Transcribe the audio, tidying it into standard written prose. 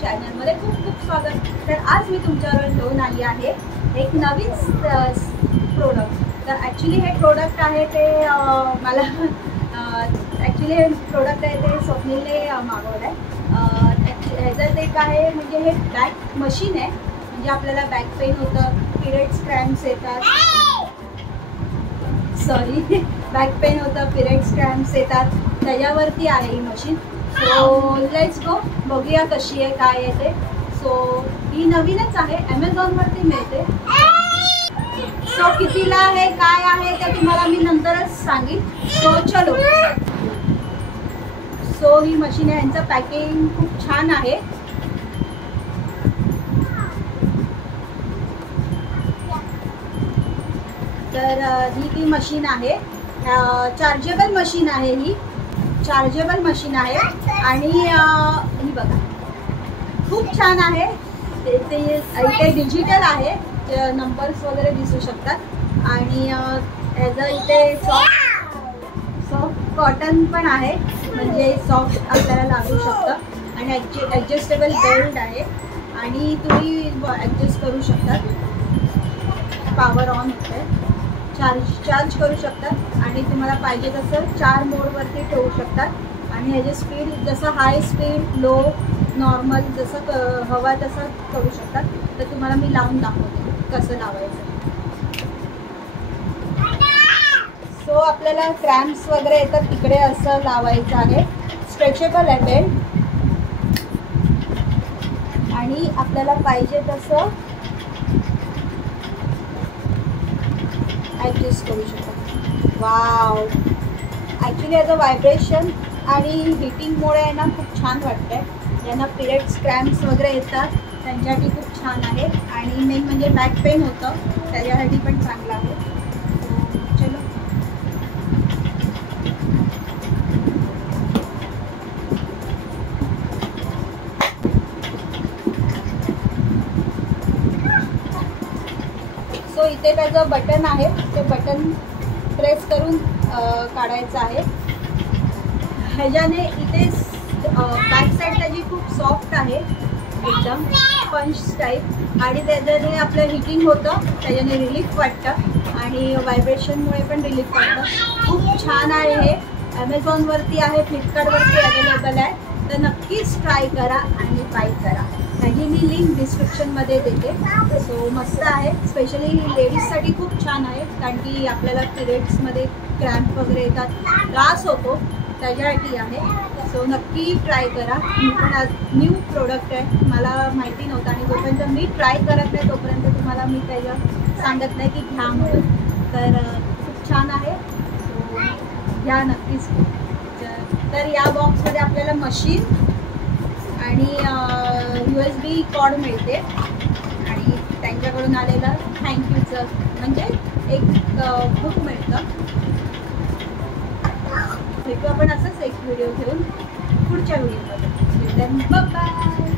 चॅनलमध्ये खूप खूप स्वागत. तर आज मी तुमच्यावर घेऊन आली आहे एक नवीन प्रोडक्ट. तर ॲक्च्युली हे प्रोडक्ट आहे ते मला ॲक्च्युली हे प्रोडक्ट आहे ते स्वप्नीलने मागवलं आहे. ह्याचं ते काय आहे म्हणजे हे बॅक मशीन आहे. म्हणजे आपल्याला बॅक पेन होतं, पिरियड्स क्रॅम्प्स येतात, बॅक पेन होतं, पिरियड्स क्रॅम्प्स येतात, त्याच्यावरती आहे ही मशीन. सो लेट्स गो, बघूया कशी आहे काय आहे ते. सो ही नवीनच आहे, ॲमेझॉनवरती मिळते. सो कितीला आहे काय आहे ते तुम्हाला मी नंतरच सांगेन. सो चलो. सो ही मशीन आहे, यांचं पॅकिंग खूप छान आहे. तर ही ती मशीन आहे, चार्जेबल मशीन आहे. ही चार्जेबल मशीन आहे आणि ही बघा खूप छान आहे. ते इथे डिजिटल आहे, नंबर्स वगैरे दिसू शकतात आणि ह्याचं इथे सॉफ्ट कॉटन पण आहे, म्हणजे सॉफ्ट आपल्याला लागू शकतं आणि ॲडजस्टेबल बेल्ट आहे आणि तुम्ही ॲडजस्ट करू शकता. पॉवर ऑन होते, चार्ज करू शकतात आणि तुम्हाला पाहिजे तसं 4 मोडवरती ठेवू शकतात आणि ह्याची स्पीड जसं हाय स्पीड, लो, नॉर्मल जसं हवा तसं करू शकतात. तर तुम्हाला मी लावून दाखवते कसं लावायचं. सो आपल्याला क्रॅम्प्स वगैरे येतात तिकडे असं लावायचं आहे. स्ट्रेचेबल आहे बेल्ट आणि आपल्याला पाहिजे तसं ॲडजस्ट करू शकतो. वाव, ॲक्च्युली याचं व्हायब्रेशन आणि हिटिंगमुळे आहे ना खूप छान वाटतं आहे. ज्यांना पिरियड्स क्रॅम्प्स वगैरे येतात त्यांच्यासाठी खूप छान आहे आणि मेन म्हणजे बॅक पेन होतं त्याच्यासाठी पण चांगलं आहे. चलो. सो इथे त्याचं बटन आहे, ते बटन प्रेस करून काढायचं आहे. ह्याच्याने इथे बॅक साईड त्याची खूप सॉफ्ट आहे, एकदम स्पंज टाईप आणि त्याच्याने आपलं हिटिंग होतं, त्याच्याने रिलीफ वाटतं आणि व्हायब्रेशनमुळे पण रिलीफ वाटतं. खूप छान आहे हे. ॲमेझॉनवरती आहे, फ्लिपकार्टवरती अवेलेबल आहे. तर नक्कीच ट्राय करा आणि बाय करा. त्याची मी लिंक डिस्क्रिप्शनमध्ये देते. सो मस्त आहे, स्पेशली लेडीजसाठी खूप छान आहे कारण की आपल्याला पिरियड्समध्ये क्रॅम्प वगैरे येतात, त्रास होतो, त्याच्यासाठी आहे. सो नक्की ट्राय करा. मी पण आज न्यू प्रोडक्ट आहे, मला माहिती नव्हतं आणि जोपर्यंत मी ट्राय करत नाही तोपर्यंत तुम्हाला मी त्याचं सांगत नाही की घ्या म्हणून. तर खूप छान आहे, सो घ्या नक्कीच. तर या बॉक्समध्ये आपल्याला मशीन आणि USB कॉर्ड मिळते आणि त्यांच्याकडून आलेलं थँक्यूचं म्हणजे एक बुक मिळतं. भेटू आपण असंच एक व्हिडिओ घेऊन पुढच्या व्हिडिओमध्ये. Bye bye.